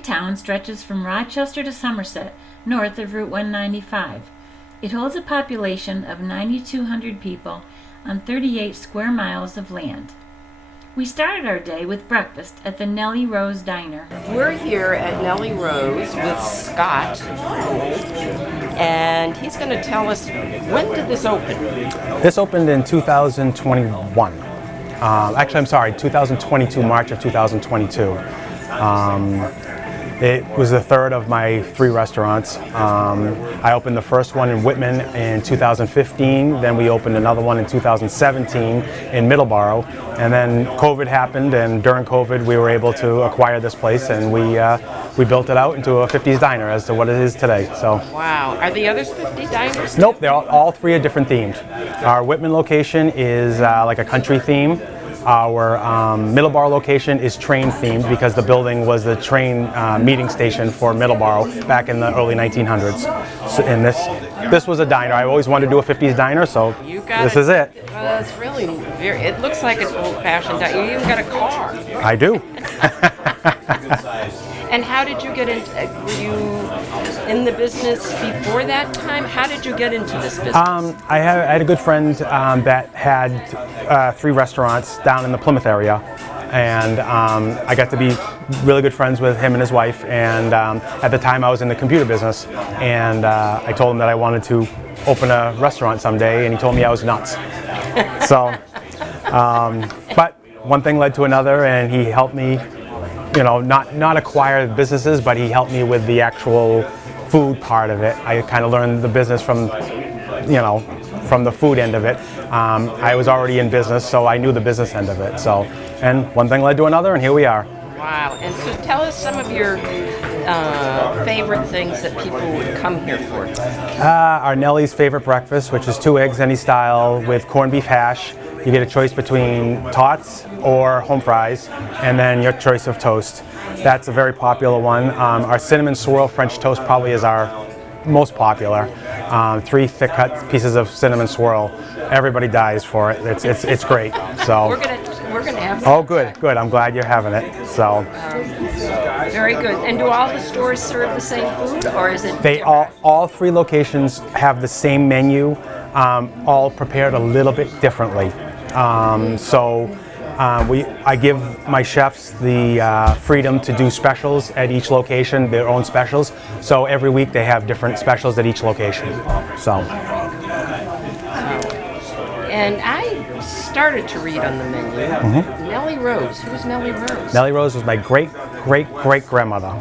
Freetown stretches from Rochester to Somerset, north of Route 195. It holds a population of 9,200 people on 38 square miles of land. We started our day with breakfast at the Nellie Rose Diner. We're here at Nellie Rose with Scott, and he's going to tell us, when did this open? This opened in 2021. Actually, I'm sorry, 2022, March of 2022. It was the third of my 3 restaurants. I opened the first one in Whitman in 2015, then we opened another one in 2017 in Middleborough, and then COVID happened, and during COVID we were able to acquire this place, and we built it out into a 50s diner as to what it is today. So. Wow. Are the others 50 diners? Nope, they're all 3 are different themed. Our Whitman location is like a country theme. Our Middleborough location is train themed because the building was the train meeting station for Middleborough back in the early 1900s. So, and this was a diner. I always wanted to do a 50s diner, so this is it. Well, that's really it looks like an old-fashioned diner. You even got a car. I do. And how did you get into? Were you in the business before that time? How did you get into this business? I had a good friend that had 3 restaurants down in the Plymouth area, and I got to be really good friends with him and his wife. And at the time, I was in the computer business, and I told him that I wanted to open a restaurant someday, and he told me I was nuts. So, but one thing led to another, and he helped me. You know, not acquire businesses, but he helped me with the actual food part of it. I kind of learned the business from the food end of it. I was already in business, so I knew the business end of it. So, and one thing led to another, and here we are. Wow. And so tell us some of your favorite things that people would come here for. Our Nellie's favorite breakfast, which is 2 eggs any style with corned beef hash. You get a choice between tots or home fries, and then your choice of toast. That's a very popular one. Our cinnamon swirl French toast probably is our most popular. 3 thick cut pieces of cinnamon swirl. Everybody dies for it. It's great. So we're gonna have some. Oh, good. I'm glad you're having it. So very good. And do all the stores serve the same food, or is it? They all 3 locations have the same menu, all prepared a little bit differently. I give my chefs the freedom to do specials at each location, their own specials. So every week they have different specials at each location. So. And I started to read on the menu. Mm-hmm. Nellie Rose. Who's Nellie Rose? Nellie Rose was my great grandmother.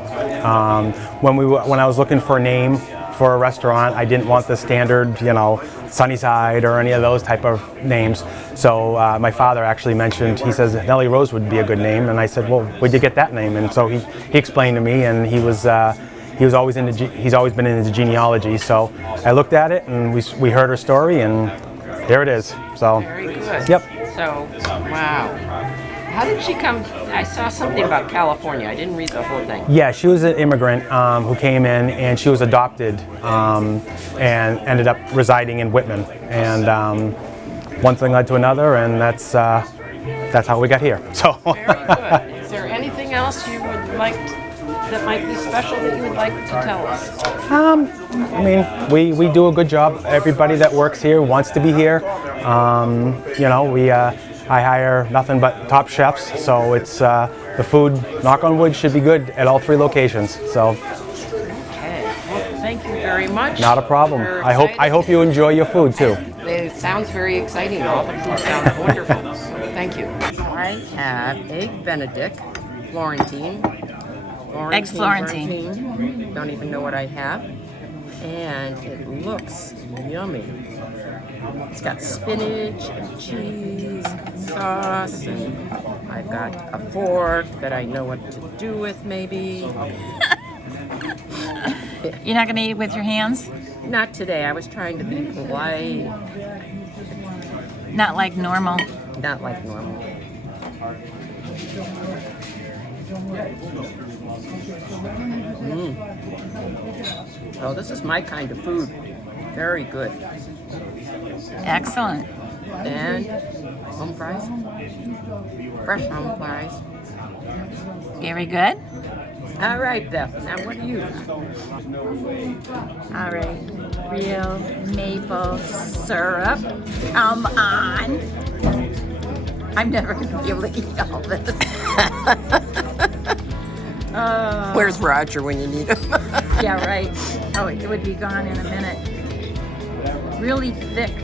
When I was looking for a name for a restaurant, I didn't want the standard, Sunnyside or any of those type of names. So my father actually mentioned, he says Nellie Rose would be a good name, and I said, well, where'd you get that name? And so he explained to me, and he's always been into genealogy. So I looked at it, and we heard her story, and there it is. So very good. Yep. So wow. How did she come? I saw something about California. I didn't read the whole thing. Yeah, she was an immigrant who came in, and she was adopted and ended up residing in Whitman. And one thing led to another, and that's how we got here. So. Very good. Is there anything else you would like that might be special that you would like to tell us? I mean, we do a good job. Everybody that works here wants to be here. I hire nothing but top chefs, so it's the food, knock on wood, should be good at all 3 locations. So. Okay. Well, thank you very much. Not a problem. I hope you enjoy your food too. It sounds very exciting. All the food sounds wonderful. Thank you. I have egg Benedict, Florentine. Eggs Florentine. Don't even know what I have. And it looks yummy. It's got spinach and cheese, sauce, and I've got a fork that I know what to do with, maybe. You're not going to eat with your hands? Not today. I was trying to be polite. Not like normal? Not like normal. Oh, this is my kind of food. Very good. Excellent. and home fries. Fresh home fries. Very good. All right, Beth. Now what do you got? All right. Real maple syrup. Come on. I'm never going to be able to eat all this. Where's Roger when you need him? Yeah, right. Oh, it would be gone in a minute. Really thick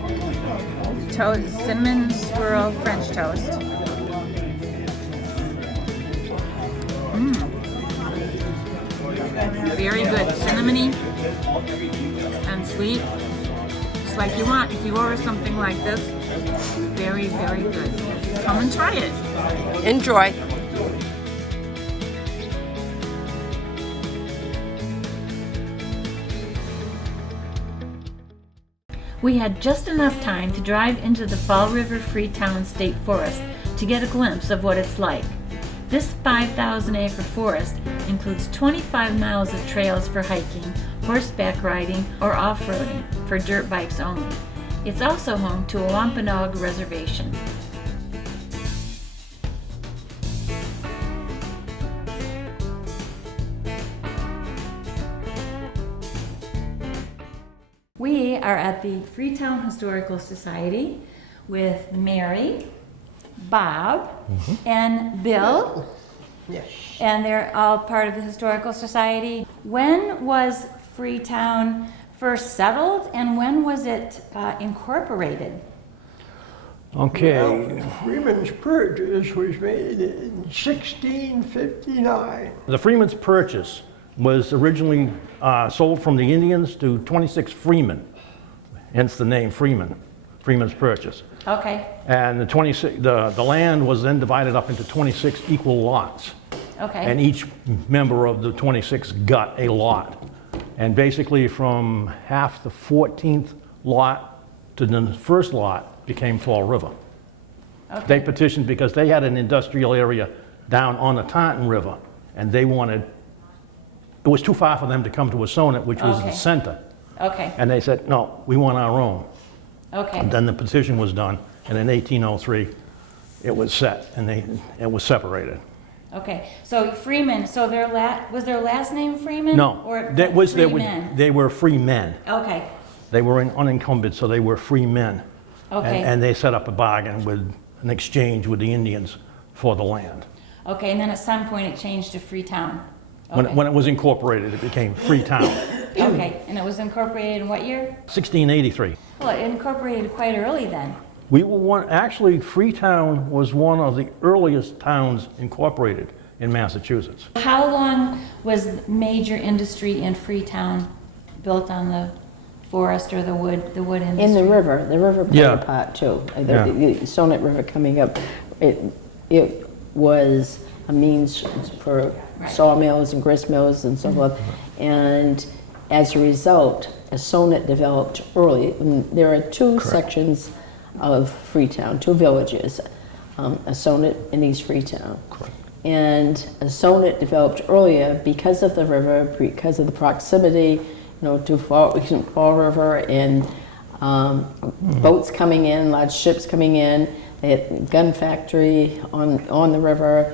toast, cinnamon swirl French toast. Very good, cinnamony and sweet, just like you want. If you order something like this, very, very good. Come and try it. Enjoy. We had just enough time to drive into the Fall River Freetown State Forest to get a glimpse of what it's like. This 5,000-acre forest includes 25 miles of trails for hiking, horseback riding, or off-roading for dirt bikes only. It's also home to a Wampanoag reservation. We are at the Freetown Historical Society with Mary, Bob, and Bill. Yes. And they're all part of the Historical Society. When was Freetown first settled and when was it incorporated? Okay. Freeman's Purchase was made in 1659. The Freeman's Purchase was originally sold from the Indians to 26 freemen, hence the name Freeman, Freeman's Purchase. Okay, And the land was then divided up into 26 equal lots. okay. And each member of the 26 got a lot. And basically from half the 14th lot to the first lot became Fall River. Okay. They petitioned because they had an industrial area down on the Taunton River, and they wanted, it was too far for them to come to Woonsocket, which was the Okay. center. Okay, And they said, no, we want our own. okay. And then the petition was done, and in 1803, it was set, and it was separated. Okay, so Freeman, so was their last name Freeman? No, Or they Freemen? were free men. Okay, They were unencumbered, so they were free men. okay. And they set up a bargain with an exchange with the Indians for the land. Okay, and then at some point it changed to Freetown. When, Okay. when it was incorporated, it became Freetown. Okay, and it was incorporated in what year? 1683. Well, it incorporated quite early then. We were actually, Freetown was one of the earliest towns incorporated in Massachusetts. How long was major industry in Freetown built on the forest or the wood industry? In the river played Yeah. a part too. Yeah. The Sonet River coming up, it was a means for Right. sawmills and grist mills and so forth. And as a result, a Sonet developed early. And there are two sections of Freetown, two villages, a Sonet and East Freetown. And a Sonet developed earlier because of the river, because of the proximity, to Fall River, and boats coming in, large ships coming in, they had gun factory on the river.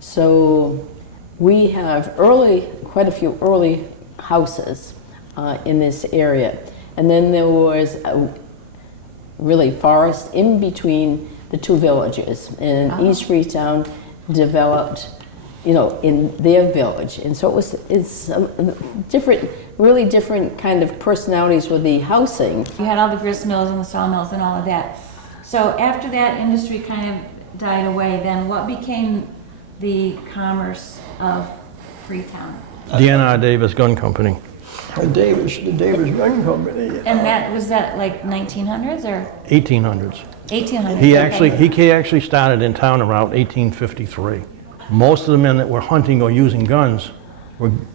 So we have quite a few early houses in this area. And then there was really forest in between the two villages. And East Freetown developed, in their village. And so it's different, really different kind of personalities with the housing. You had all the grist mills and the sawmills and all of that. So after that industry kind of died away, then what became the commerce of Freetown? D.N.R. Davis Gun Company. The Davis Gun Company. And was that like 1900s or 1800s. 1800s? He okay. actually started in town around 1853. Most of the men that were hunting or using guns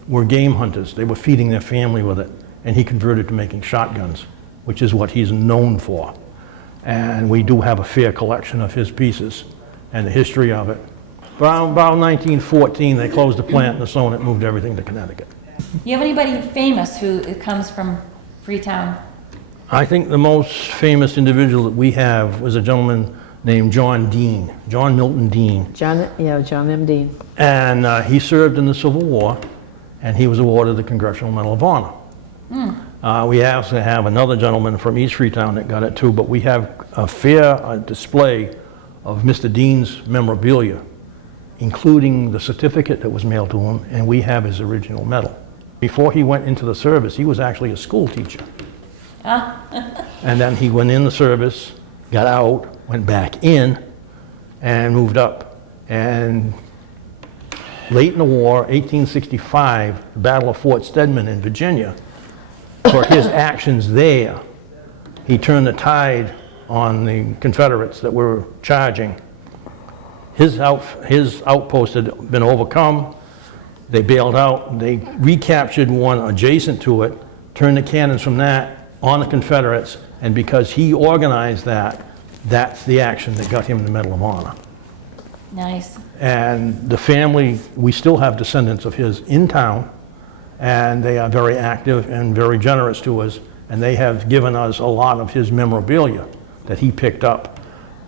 were game hunters. They were feeding their family with it. And he converted to making shotguns, which is what he's known for. And we do have a fair collection of his pieces and the history of it. About 1914, they closed the plant in the Sonet, moved everything to Connecticut. You have anybody famous who comes from Freetown? I think the most famous individual that we have was a gentleman named John Dean, John Milton Dean. John M. Dean. And he served in the Civil War, and he was awarded the Congressional Medal of Honor. We also have another gentleman from East Freetown that got it too, but we have a fair display of Mr. Dean's memorabilia, including the certificate that was mailed to him, and we have his original medal. Before he went into the service, he was actually a school teacher. And then he went in the service, got out, went back in, and moved up. And late in the war, 1865, the Battle of Fort Stedman in Virginia, for his actions there, he turned the tide on the Confederates that were charging. His outpost had been overcome. They bailed out. They recaptured one adjacent to it, turned the cannons from that on the Confederates, and because he organized that, that's the action that got him the Medal of Honor. Nice. And the family, we still have descendants of his in town, and they are very active and very generous to us, and they have given us a lot of his memorabilia that he picked up.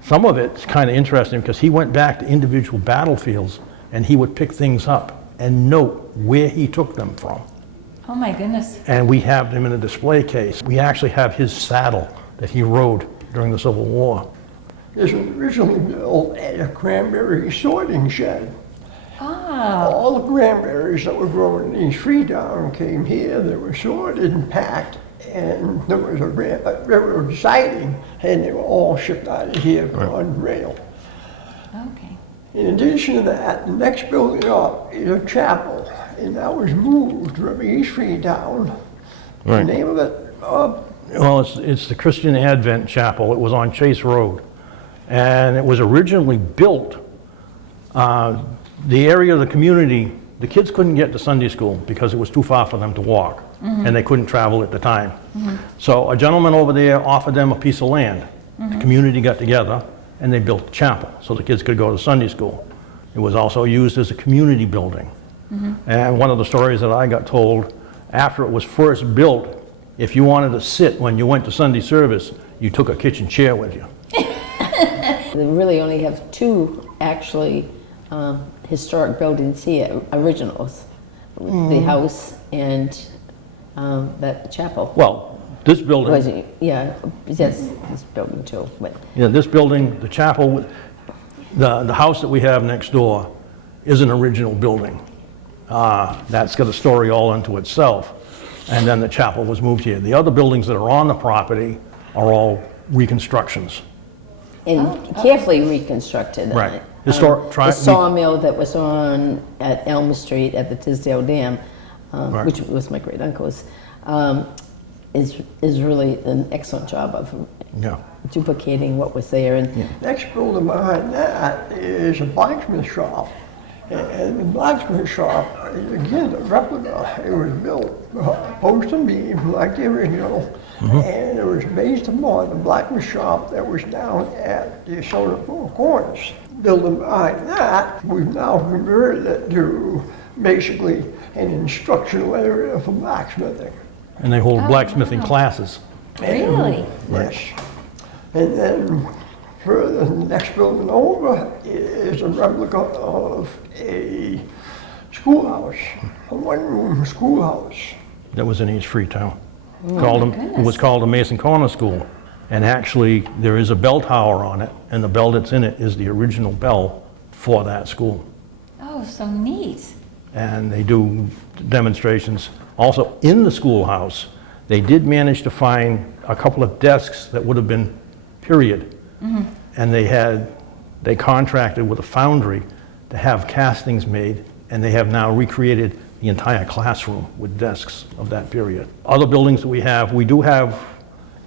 Some of it's kind of interesting because he went back to individual battlefields and he would pick things up and note where he took them from. Oh my goodness. And we have them in a display case. We actually have his saddle that he rode during the Civil War. This was originally built at a cranberry sorting shed. Ah. All the cranberries that were grown in East Freetown came here. They were sorted and packed, and there was a railroad siding, and they were all shipped out of here on rail. Okay. In addition to that, the next building up is a chapel, and that was moved from East Freetown. Right. The name of it, Well, it's the Christian Advent Chapel. It was on Chase Road. And it was originally built, the area of the community, the kids couldn't get to Sunday school because it was too far for them to walk, and they couldn't travel at the time. So a gentleman over there offered them a piece of land. The community got together and they built a chapel so the kids could go to Sunday school. It was also used as a community building. And one of the stories that I got told, after it was first built, if you wanted to sit when you went to Sunday service, you took a kitchen chair with you. We really only have two, actually, historic buildings here, originals. The house and that chapel. Well, this building, Yes, this building too. But yeah, this building, the chapel, the house that we have next door is an original building. That's got a story all unto itself. And then the chapel was moved here. The other buildings that are on the property are all reconstructions. and carefully reconstructed. Right. The sawmill that was on at Elm Street at the Tisdale Dam, Right. which was my great uncle's, is really an excellent job of Yeah. duplicating what was there. And next building behind that is a blacksmith shop. And the blacksmith shop, again, a replica. It was built post and beam like the original. And it was based upon the blacksmith shop that was down at the Soda Four Corners. Building behind that, we've now converted it to basically an instructional area for blacksmithing. And they hold blacksmithing classes. Really? Yes. And then further, the next building over is a replica of a schoolhouse, a one-room schoolhouse. That was in East Freetown. It was called the Mason Corner School. And actually, there is a bell tower on it, and the bell that's in it is the original bell for that school. Oh, so neat. And they do demonstrations. Also, in the schoolhouse, they did manage to find a couple of desks that would have been period. And they contracted with a foundry to have castings made, and they have now recreated the entire classroom with desks of that period. Other buildings that we do have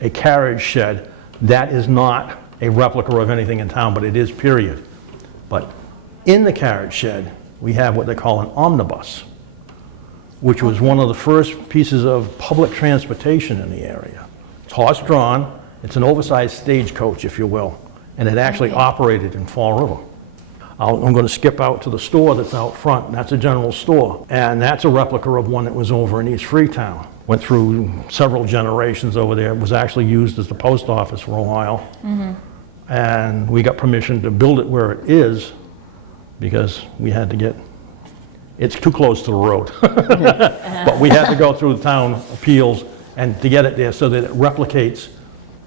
a carriage shed. That is not a replica of anything in town, but it is period. But in the carriage shed, we have what they call an omnibus, which was one of the first pieces of public transportation in the area. It's horse-drawn. It's an oversized stagecoach, if you will, and it actually operated in Fall River. I'm going to skip out to the store that's out front, and that's a general store, and that's a replica of one that was over in East Freetown. went through several generations over there. It was actually used as the post office for a while. And we got permission to build it where it is because we had to get, it's too close to the road. But we had to go through the town appeals and to get it there so that it replicates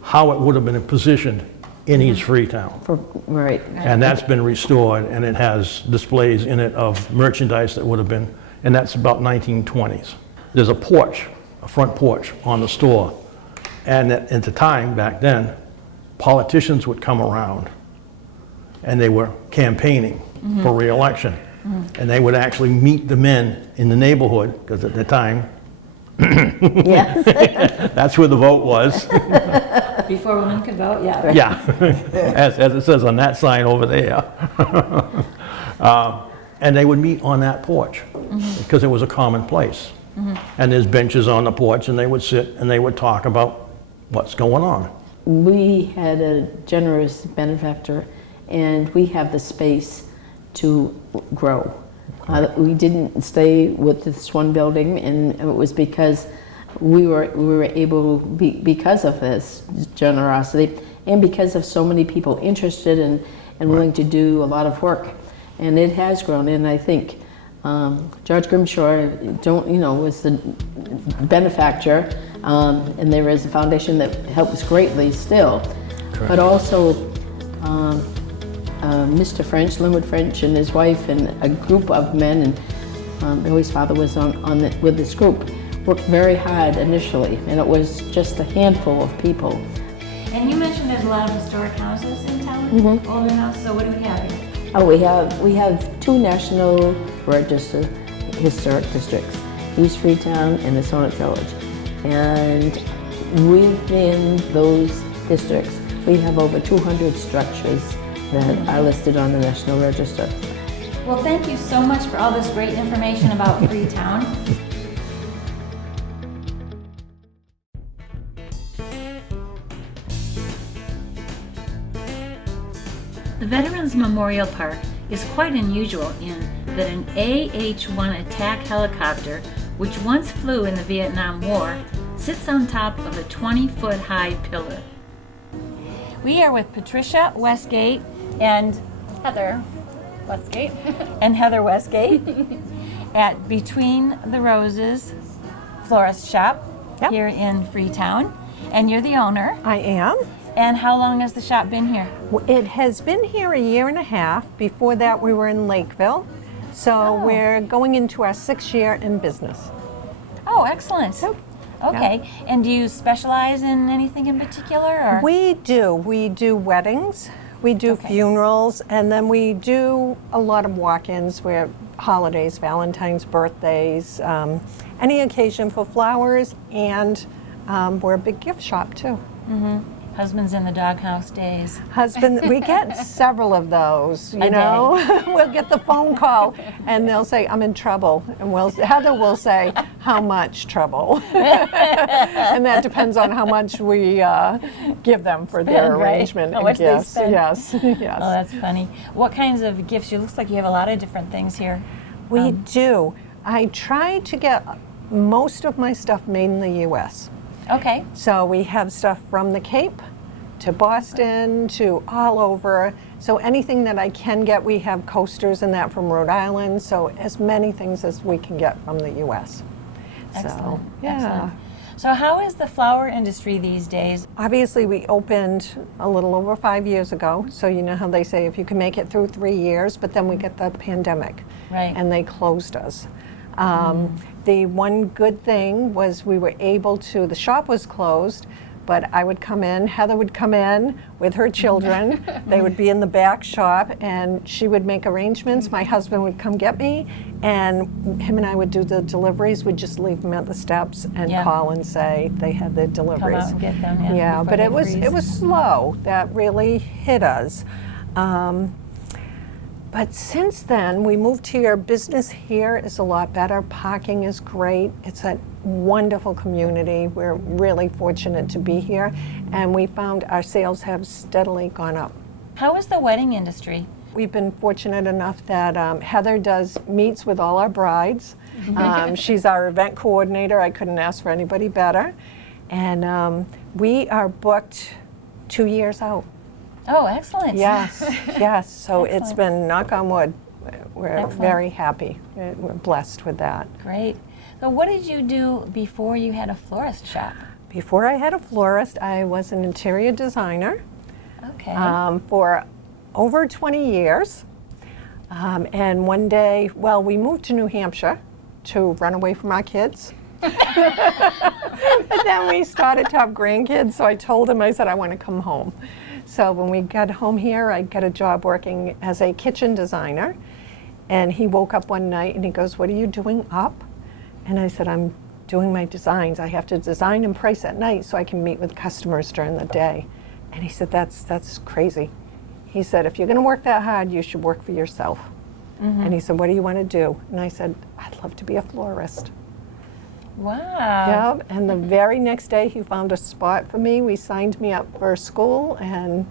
how it would have been positioned in East Freetown. Right. And that's been restored, and it has displays in it of merchandise that would have been, and that's about 1920s. There's a porch, a front porch on the store. And at the time, back then, politicians would come around and they were campaigning for re-election. And they would actually meet the men in the neighborhood, because at the time, Yes. that's where the vote was. Before women could vote, yeah. Yeah, as it says on that sign over there. And they would meet on that porch because it was a common place. And there's benches on the porch, and they would sit and they would talk about what's going on. We had a generous benefactor, and we have the space to grow. We didn't stay with this one building, and it was because we were able, because of this generosity, and because of so many people interested and willing to do a lot of work, and it has grown. And I think George Grimshaw, was the benefactor, and there is a foundation that helps greatly still. Correct. But also Mr. French, Linwood French, and his wife, and a group of men, and Billy's father was with this group, worked very hard initially, and it was just a handful of people. And you mentioned there's a lot of historic houses in town, older houses, so what do we have here? Oh, we have 2 National Register historic districts, East Freetown and the Sonnet Village. And within those districts, we have over 200 structures that are listed on the National Register. Well, thank you so much for all this great information about Freetown. The Veterans Memorial Park is quite unusual in that an AH-1 attack helicopter, which once flew in the Vietnam War, sits on top of a 20-foot high pillar. We are with Patricia Westgate and Heather Westgate. Heather Westgate at Between the Roses florist shop here in Freetown. And you're the owner. I am. And how long has the shop been here? It has been here a year and a half. Before that, we were in Lakeville. So we're going into our 6th year in business. Oh, excellent. Okay. And do you specialize in anything in particular? Or? We do. We do weddings, we do funerals, and then we do a lot of walk-ins where holidays, Valentine's, birthdays, any occasion for flowers, and we're a big gift shop too. Husbands in the doghouse days. We get several of those, you know. We'll get the phone call and they'll say, I'm in trouble. And Heather will say, how much trouble? And that depends on how much we give them for their arrangement and gifts. Yes, yes. Oh, that's funny. What kinds of gifts? It looks like you have a lot of different things here. We do. I try to get most of my stuff made in the U.S. Okay. So we have stuff from the Cape to Boston to all over. So anything that I can get, we have coasters and that from Rhode Island. So as many things as we can get from the U.S. Excellent. So, yeah. Excellent. So how is the flower industry these days? Obviously, we opened a little over 5 years ago. So you know how they say if you can make it through 3 years, but then we get the pandemic. Right. And they closed us. The one good thing was we were able to, the shop was closed, but I would come in, Heather would come in with her children. They would be in the back shop and she would make arrangements. My husband would come get me and him and I would do the deliveries. We'd just leave them at the steps and call and say they had their deliveries. Come out and get them, yeah, but it was slow. That really hit us. But since then, we moved here. Business here is a lot better. Parking is great. It's a wonderful community. We're really fortunate to be here. And we found our sales have steadily gone up. How is the wedding industry? we've been fortunate enough that Heather does meets with all our brides. She's our event coordinator. I couldn't ask for anybody better. And we are booked 2 years out. Oh, excellent. Yes, yes. So it's Excellent. been, knock on wood, we're Excellent. very happy. We're blessed with that. Great. So what did you do before you had a florist shop? Before I had a florist, I was an interior designer Okay. for over 20 years. And one day, well, we moved to New Hampshire to run away from our kids. And then we started to have grandkids, so I told him, I said, I want to come home. So when we got home here, I got a job working as a kitchen designer. And he woke up one night and he goes, what are you doing up? And I said, I'm doing my designs. I have to design and price at night so I can meet with customers during the day. And he said, that's crazy. He said, if you're going to work that hard, you should work for yourself. And he said, what do you want to do? And I said, I'd love to be a florist. Wow. Yeah, and the very next day he found a spot for me. We signed me up for school, and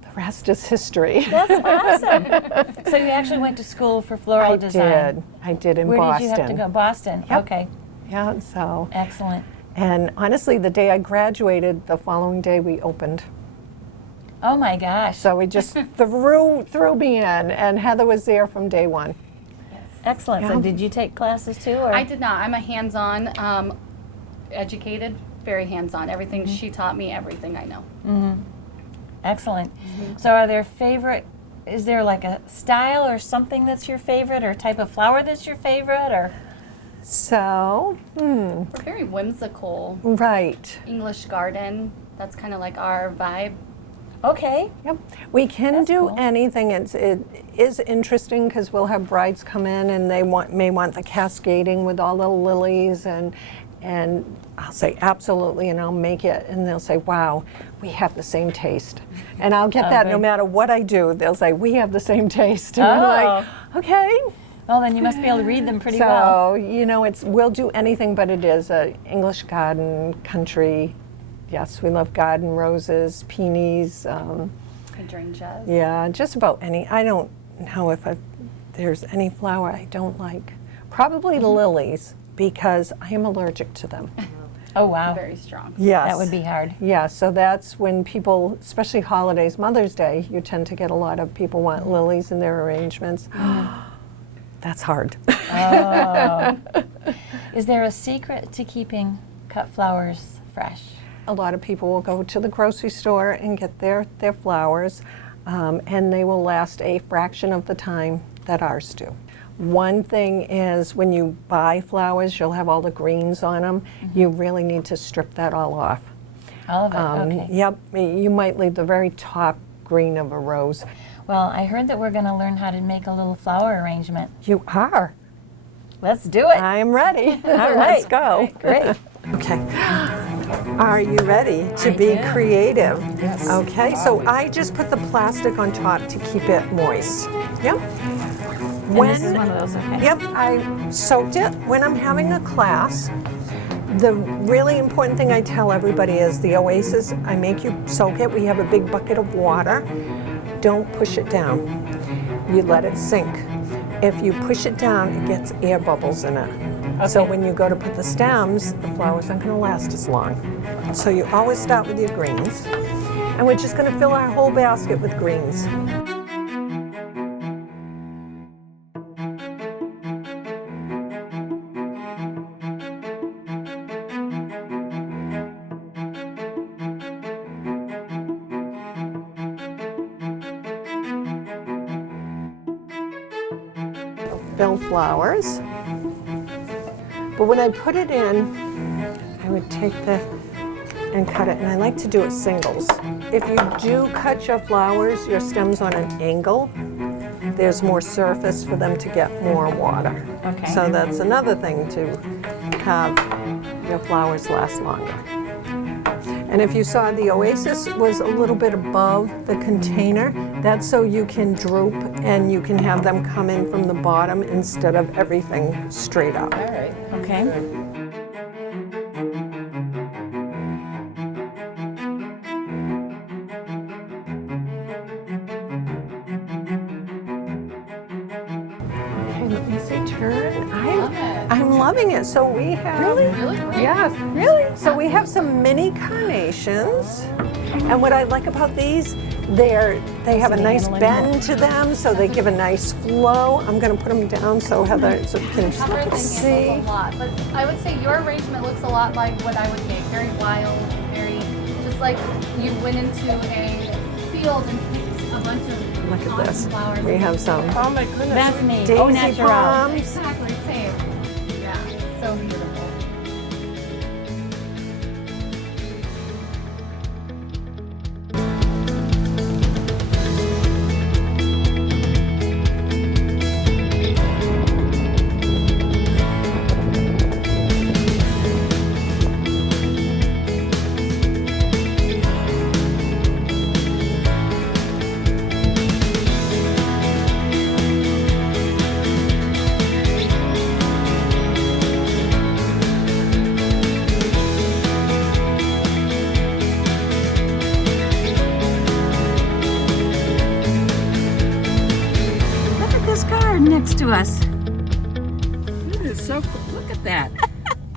the rest is history. That's awesome. So you actually went to school for floral design? I did in Where Boston. did you have to go? Boston. Yep. Okay. Yeah, so. Excellent. And honestly, the day I graduated, the following day we opened. Oh my gosh. So we just threw me in, and Heather was there from day one. Excellent. Yeah. So did you take classes too? Or? I did not. I'm a hands-on educated, very hands-on. Everything she taught me, everything I know. Excellent. So are there is there like a style or something that's your favorite, or type of flower that's your favorite, or? So, We're very whimsical. right. English garden. That's kind of like our vibe. Okay. Yep, we can That's do cool. anything. It is interesting because we'll have brides come in and they may want the cascading with all the lilies, and I'll say absolutely, and I'll make it, and they'll say, wow, we have the same taste. And I'll get that no good. matter what I do. They'll say, we have the same taste. And I'm like, okay. Well, then you must be able to read them pretty well. So, you know, we'll do anything, but it is a English garden, country. Yes, we love garden roses, peonies. Hydrangeas. Yeah, just about any. I don't know if there's any flower I don't like. Probably lilies, because I am allergic to them. Oh wow. Very strong. Yes. That would be hard. Yeah, so that's when people, especially holidays, Mother's Day, you tend to get a lot of people want lilies in their arrangements. That's hard. Oh. Is there a secret to keeping cut flowers fresh? A lot of people will go to the grocery store and get their flowers, and they will last a fraction of the time that ours do. One thing is when you buy flowers, you'll have all the greens on them. You really need to strip that all off. All of it. Okay. Yep, you might leave the very top green of a rose. Well, I heard that we're going to learn how to make a little flower arrangement. You are. Let's do it. I am ready. All right. Let's go. Great. Okay. Are you ready to be creative? Yes. Okay, so I just put the plastic on top to keep it moist. Yep. And this is one of those, okay? Yep, I soaked it. When I'm having a class, the really important thing I tell everybody is the oasis, I make you soak it. We have a big bucket of water. Don't push it down. You let it sink. If you push it down, it gets air bubbles in it. Okay. So when you go to put the stems, the flowers aren't going to last as long. So you always start with your greens. And we're just going to fill our whole basket with greens. Fill flowers. But when I put it in, I would take and cut it, and I like to do it singles. If you do cut your flowers, your stems on an angle, there's more surface for them to get more water. Okay. So that's another thing to have your flowers last longer. And if you saw the oasis was a little bit above the container, that's so you can droop and you can have them come in from the bottom instead of everything straight up. All right. Okay. Let me see, turn. I'm loving it. So we have. Really? Yes, really. So we have some mini carnations. And what I like about these, they have a nice bend to them, so they give a nice flow. I'm going to put them down so Heather so you can just look and see. A lot, but I would say your arrangement looks a lot like what I would make. Very wild, very just like you went into a field and picked a bunch of Look at awesome this. flowers. We have some Oh my goodness. That's me. daisy Au natural. palms. Exactly, same. Yeah, so beautiful. Look at this garden next to us.